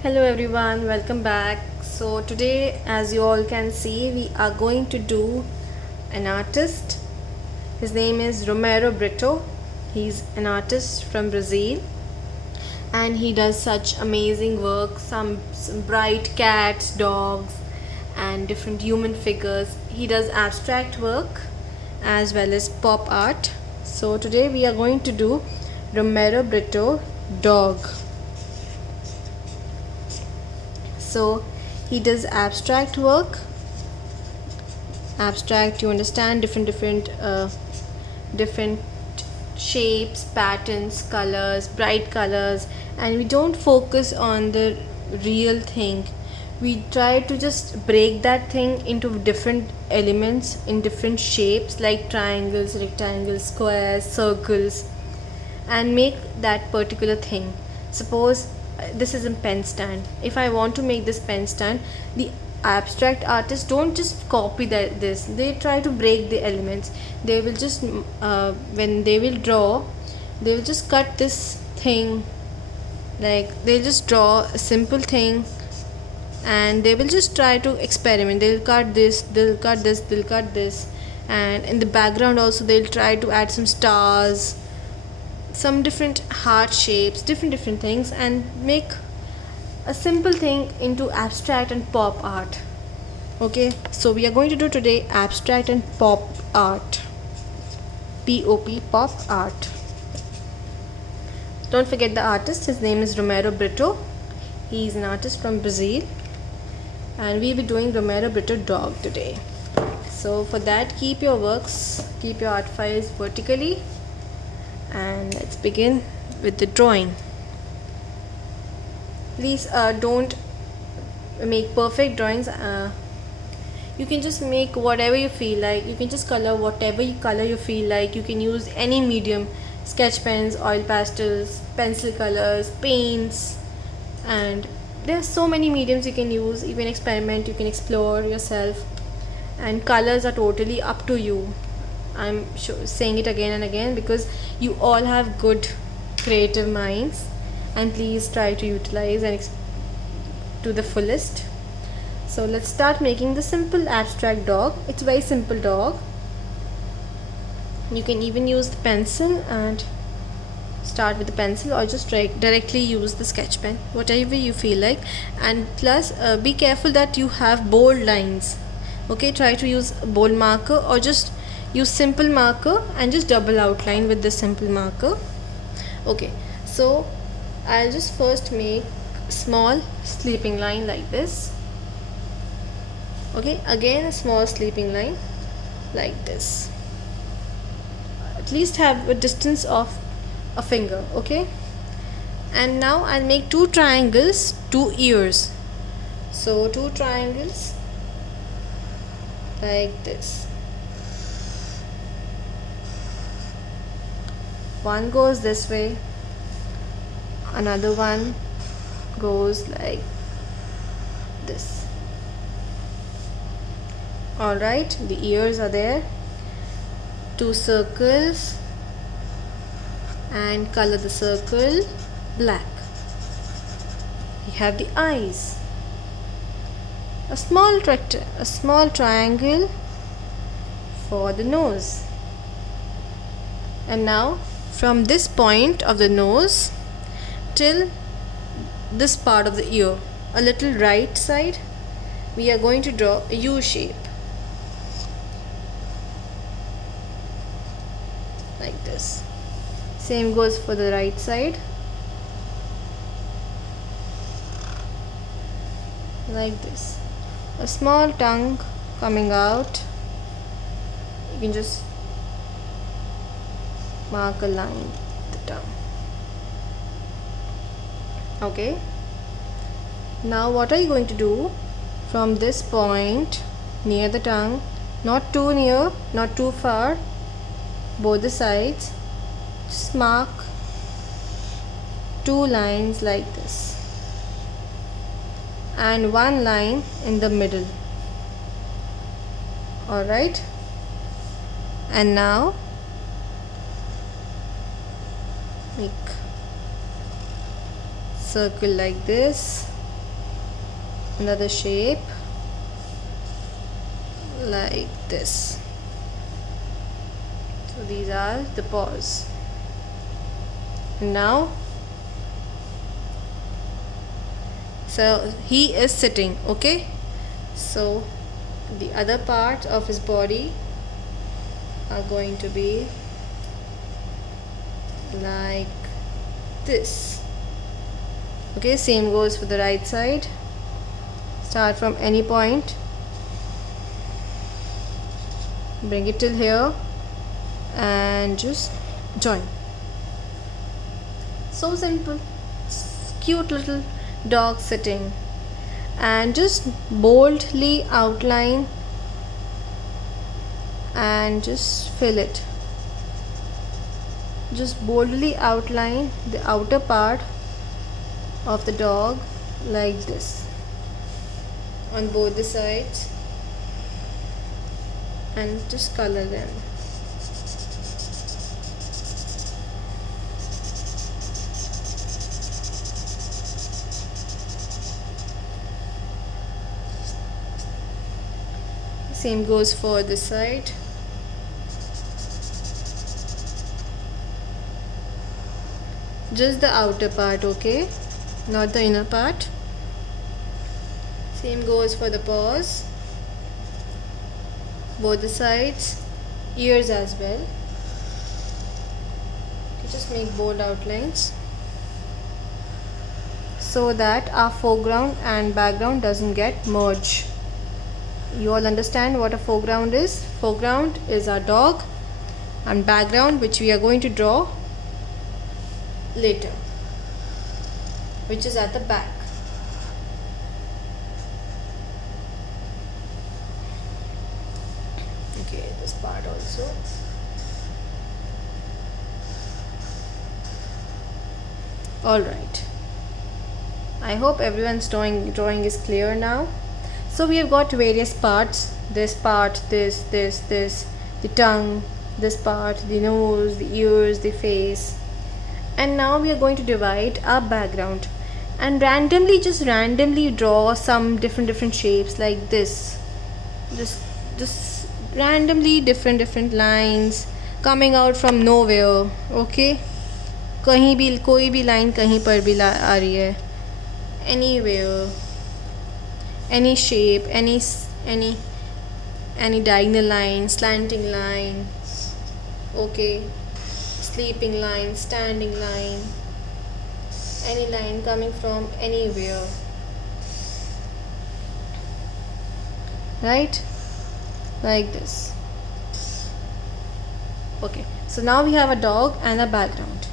Hello everyone, welcome back. So today, as you all can see, we are going to do an artist. His name is Romero Brito. He's an artist from Brazil and he does such amazing work, some bright cats, dogs and different human figures. He does abstract work as well as pop art. So today we are going to do Romero Brito dog. So he does abstract work. Abstract, you understand, different shapes, patterns, colors, bright colors, and we don't focus on the real thing. We try to just break that thing into different elements in different shapes like triangles, rectangles, squares, circles, and make that particular thing. Suppose this is a pen stand. If I want to make this pen stand, the abstract artists don't just copy this, they try to break the elements. They will just when they will draw, they will just cut this thing, like they'll just draw a simple thing and they will just try to experiment. They'll cut this, they'll cut this, they'll cut this, and in the background also they'll try to add some stars, some different heart shapes, different things, and make a simple thing into abstract and pop art. Okay, so we are going to do today abstract and pop art. P-O-P, pop art. Don't forget the artist. His name is Romero Brito. He is an artist from Brazil and we'll be doing Romero Brito dog today. So for that, keep your art files vertically, and let's begin with the drawing. Please don't make perfect drawings. You can just make whatever you feel like. You can just color whatever color you feel like. You can use any medium: sketch pens, oil pastels, pencil colors, paints, and there are so many mediums you can use. You can experiment, you can explore yourself, and colors are totally up to you. I'm saying it again and again because you all have good creative minds, and please try to utilize and to the fullest. So let's start making the simple abstract dog. It's a very simple dog. You can even use the pencil and start with the pencil, or just directly use the sketch pen, whatever you feel like. And plus be careful that you have bold lines. Okay, try to use a bold marker or just use simple marker and just double outline with the simple marker. Okay, so I'll just first make small sleeping line like this. Okay, again a small sleeping line like this. At least have a distance of a finger. Okay, and now I'll make two triangles, two ears. So two triangles like this. One goes this way, another one goes like this. Alright, the ears are there. Two circles, and color the circle black. We have the eyes. A small triangle for the nose. And now from this point of the nose till this part of the ear, a little right side, we are going to draw a U shape like this. Same goes for the right side, like this. A small tongue coming out. You can just mark a line with the tongue. Okay, now what are you going to do? From this point near the tongue, not too near, not too far, both the sides, just mark two lines like this and one line in the middle. Alright, and now make circle like this another shape like this. So these are the paws. Now, so he is sitting, okay? So the other parts of his body are going to be like this. Okay, same goes for the right side. Start from any point, bring it till here and just join. So simple. Cute little dog sitting, and just boldly outline and just fill it. Just boldly outline the outer part of the dog like this on both the sides, and just color them. Same goes for this side. Just the outer part, okay, not the inner part. Same goes for the paws, both the sides, ears as well. You just make bold outlines so that our foreground and background doesn't get merged. You all understand what a foreground is? Foreground is our dog, and background, which we are going to draw later, which is at the back. Okay, this part also. Alright, I hope everyone's drawing is clear now. So we have got various parts, this part, this, the tongue, this part, the nose, the ears, the face. And now we are going to divide our background and randomly draw some different shapes like this. Just randomly different lines coming out from nowhere, okay? कहीं भी कोई भी line कहीं पर भी आ रही है, anywhere, any shape, any diagonal line, slanting line, okay, sleeping line, standing line, any line coming from anywhere, right, like this. Okay, so now we have a dog and a background.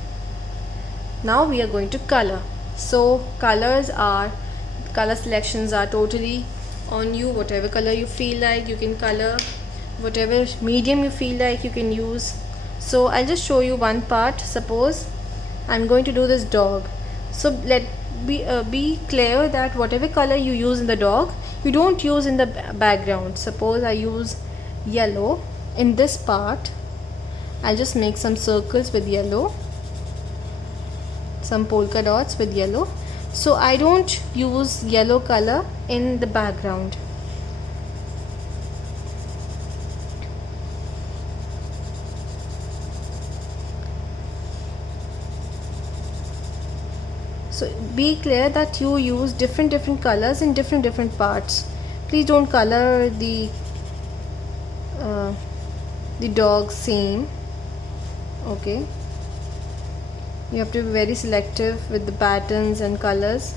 Now we are going to color. So color selections are totally on you. Whatever color you feel like you can color, whatever medium you feel like you can use. So I'll just show you one part. Suppose I'm going to do this dog. So let be clear that whatever color you use in the dog, you don't use in the background. Suppose I use yellow in this part. I'll just make some circles with yellow, some polka dots with yellow. So I don't use yellow color in the background. So be clear that you use different colors in different parts. Please don't color the dog same. Okay, you have to be very selective with the patterns and colors.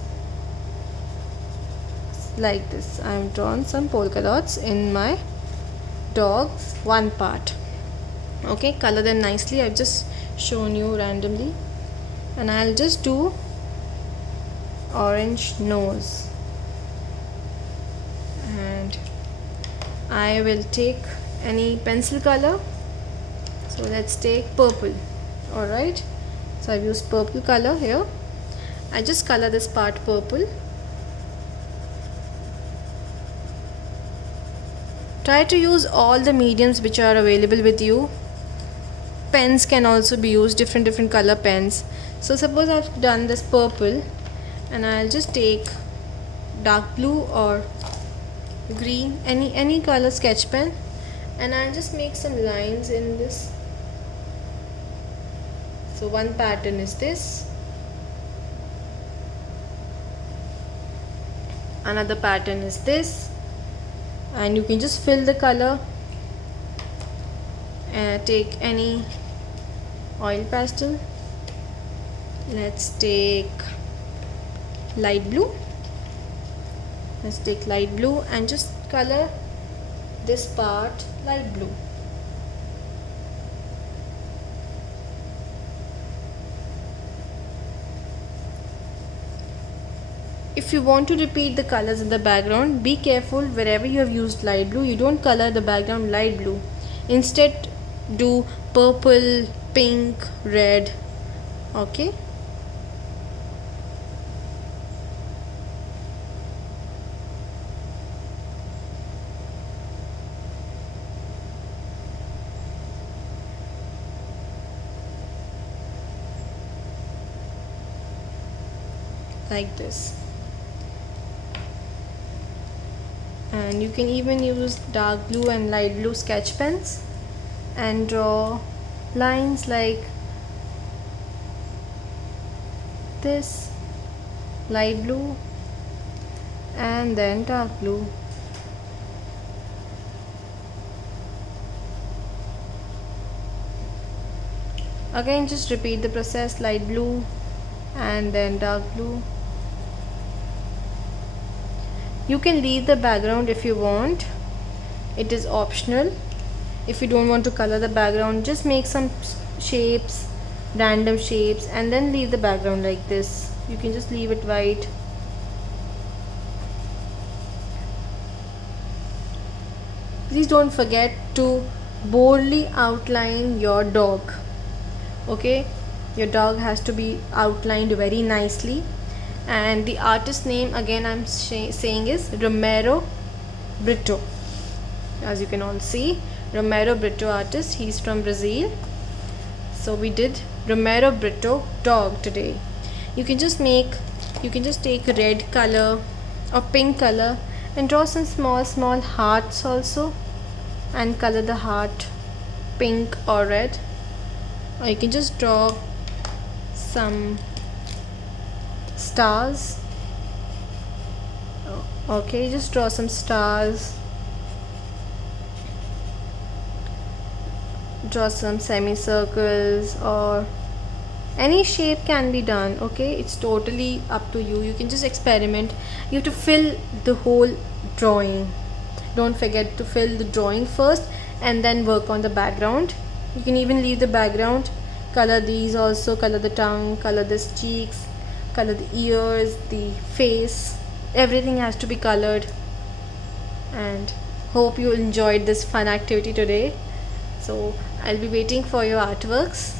Like this, I have drawn some polka dots in my dog's one part. Okay, color them nicely. I've just shown you randomly, and I'll just do orange nose, and I will take any pencil color. So let's take purple. Alright, so I've used purple color here. I just color this part purple. Try to use all the mediums which are available with you. Pens can also be used, different color pens. So suppose I've done this purple, and I'll just take dark blue or green, any color sketch pen, and I'll just make some lines in this. So one pattern is this, another pattern is this, and you can just fill the color and take any oil pastel. Let's take light blue. Let's take light blue and just color this part light blue. If you want to repeat the colors in the background, be careful wherever you have used light blue, you don't color the background light blue. Instead, do purple, pink, red. Okay. Like this. And you can even use dark blue and light blue sketch pens and draw lines like this, light blue and then dark blue. Again, just repeat the process, light blue and then dark blue. You can leave the background if you want, it is optional. If you don't want to color the background, just make some shapes, random shapes, and then leave the background like this. You can just leave it white. Please don't forget to boldly outline your dog. Okay, your dog has to be outlined very nicely. And the artist name again I'm saying is Romero Brito. As you can all see, Romero Brito artist, he's from Brazil. So we did Romero Brito dog today. You can just take red color or pink color and draw some small hearts also, and color the heart pink or red, or you can just draw some stars. Okay, just draw some stars, draw some semicircles, or any shape can be done. Okay, it's totally up to you. You can just experiment. You have to fill the whole drawing. Don't forget to fill the drawing first and then work on the background. You can even leave the background, color these also, color the tongue, color this cheeks, color the ears, the face, everything has to be colored. And hope you enjoyed this fun activity today. So I'll be waiting for your artworks.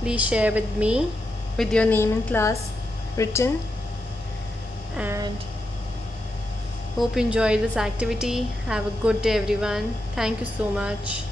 Please share with me with your name and class written, and hope you enjoy this activity. Have a good day everyone. Thank you so much.